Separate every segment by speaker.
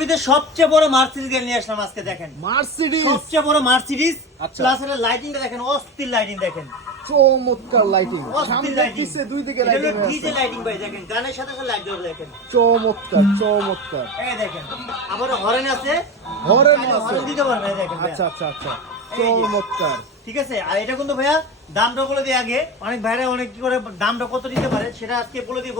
Speaker 1: ভিতরে সবচেয়ে বড় মার্সিডিজ গাড়ি নিয়ে আসলাম আজকে দেখেন।
Speaker 2: মার্সিডিজ
Speaker 1: সবচেয়ে বড় মার্সিডিজ
Speaker 2: আচ্ছা।
Speaker 1: প্লাস এর লাইটিংটা দেখেন অস্থির লাইটিং দেখেন।
Speaker 2: চমৎকার লাইটিং
Speaker 1: অস্থির লাইটিং
Speaker 2: পিছে দুই দিকে লাইটিং
Speaker 1: ডিজে লাইটিং ভাই দেখেন গানের সাথে সাথে লাইট দেওয়া দেখেন।
Speaker 2: চমৎকার চমৎকার।
Speaker 1: এই দেখেন আবার হরেন আছে।
Speaker 2: হরেন আছে।
Speaker 1: হরেন দিতে পারবেন এই দেখেন
Speaker 2: আচ্ছা আচ্ছা আচ্ছা। চমৎকার।
Speaker 1: ঠিক আছে? আর এটা কিন্তু ভাইয়া দামটা বলে দিই আগে। অনেক ভাইরা অনেক কি করে দামটা কত দিতে পারে সেটা আজকে বলে দিব।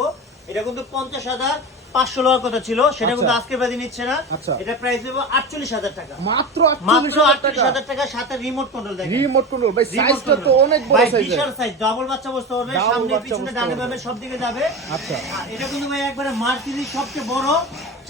Speaker 1: এটা কিন্তু পঞ্চাশ হাজার পাঁচশো টাকার কথা ছিল সেটা কিন্তু
Speaker 2: আচ্ছা।
Speaker 1: আজকে বাদে নিচ্ছে না
Speaker 2: আচ্ছা।
Speaker 1: এটা প্রাইস দেবো আটচল্লিশ হাজার টাকা
Speaker 2: মাত্র
Speaker 1: মাত্র আটচল্লিশ হাজার টাকা সাথে রিমোট কন্ট্রোল দেখেন
Speaker 2: রিমোট কন্ট্রোল ভাই সাইজটা তো অনেক বড় সাইজ
Speaker 1: বিশাল সাইজ ডাবল বাচ্চা বসতে পারবে, সামনে পিছনে ডানে। বামে সব দিকে যাবে।
Speaker 2: আচ্ছা
Speaker 1: আর এটা কিন্তু ভাই একবারে মার্কেটের সবচেয়ে বড়,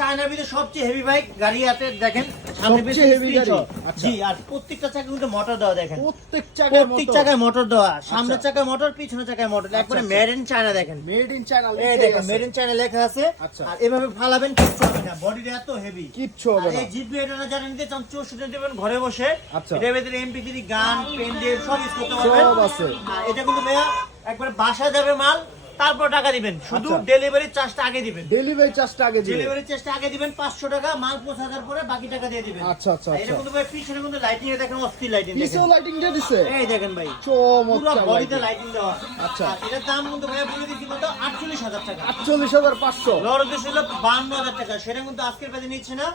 Speaker 1: চায়নার ভিতরে সবচেয়ে heavy bike, গাড়ি হাতে দেখেন,
Speaker 2: সবচেয়ে
Speaker 1: screen
Speaker 2: গাড়ি, আচ্ছা।
Speaker 1: জি, আর প্রত্যেকটা কিন্তু motor দেওয়া দেখেন।
Speaker 2: প্রত্যেক
Speaker 1: প্রত্যেক চাকায় মোটর দেওয়া সামনের
Speaker 2: আচ্ছা।
Speaker 1: চাকায় মোটর চাকায় মোটর একবারে। মেড ইন চায়না দেখেন
Speaker 2: মেড ইন চায়না
Speaker 1: এই দেখেন মেড ইন চায়না লেখা আছে
Speaker 2: আচ্ছা।
Speaker 1: আর এভাবে ফালাবেন কিচ্ছু হবে না বডিটা এত হেভি
Speaker 2: কিচ্ছু হবে না
Speaker 1: এই জিপ এটা যারা নিতে চান চৌষট্টি দেবেন ঘরে বসে। এটার ভিতরে এমপি থ্রি গান পেন সব ইউজ করতে পারবেন
Speaker 2: সব আছে।
Speaker 1: এটা কিন্তু ভাইয়া একবার বাসা যাবে মাল তারপর টাকা দিবেন। শুধু
Speaker 2: আচ্ছা।
Speaker 1: ডেলিভারি চার্জটা আগে দিবেন।
Speaker 2: ডেলিভারি চার্জটা আগে
Speaker 1: ডেলিভারি চার্জটা আগে দিবেন পাঁচশো টাকা মাল পৌঁছানোর পরে বাকি টাকা দিয়ে দিবেন।
Speaker 2: আচ্ছা, আচ্ছা,
Speaker 1: এটা
Speaker 2: আচ্ছা।
Speaker 1: কিন্তু ভাই পিছনে কিন্তু লাইটিং এ দেখেন অস্থির লাইটিং দেখেন।
Speaker 2: লাইটিং দিয়ে দিছে?
Speaker 1: এই দেখেন ভাই পুরো
Speaker 2: চমৎকার
Speaker 1: বডিতে
Speaker 2: লাইটিং
Speaker 1: দেওয়া
Speaker 2: আচ্ছা।
Speaker 1: এটার দাম কিন্তু ভাইয়া বলে দিচ্ছি কত আটচল্লিশ হাজার টাকা।
Speaker 2: আটচল্লিশ হাজার পাঁচশো।
Speaker 1: লড় উদ্দেশ্য হলো বান্ন হাজার টাকা। সেটা কিন্তু আজকের কাজে নিচ্ছে না।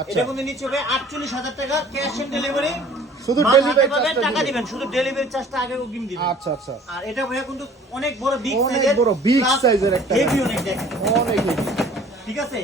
Speaker 2: আচ্ছা।
Speaker 1: এটা কিন্তু নিচ্ছে ভাই আটচল্লিশ হাজার টাকা ক্যাশ অন ডেলিভারি
Speaker 2: শুধু delivery
Speaker 1: টাকা দিবেন। শুধু ডেলিভারি চার্জটা আগে অগ্রিম দিবেন।
Speaker 2: আচ্ছা আচ্ছা।
Speaker 1: আর এটা ভাইয়া কিন্তু অনেক বড় বিগ
Speaker 2: অনেক বড়, বিগ সাইজের একটা
Speaker 1: হেভি অনেক দেখেন।
Speaker 2: অনেক
Speaker 1: ঠিক আছে?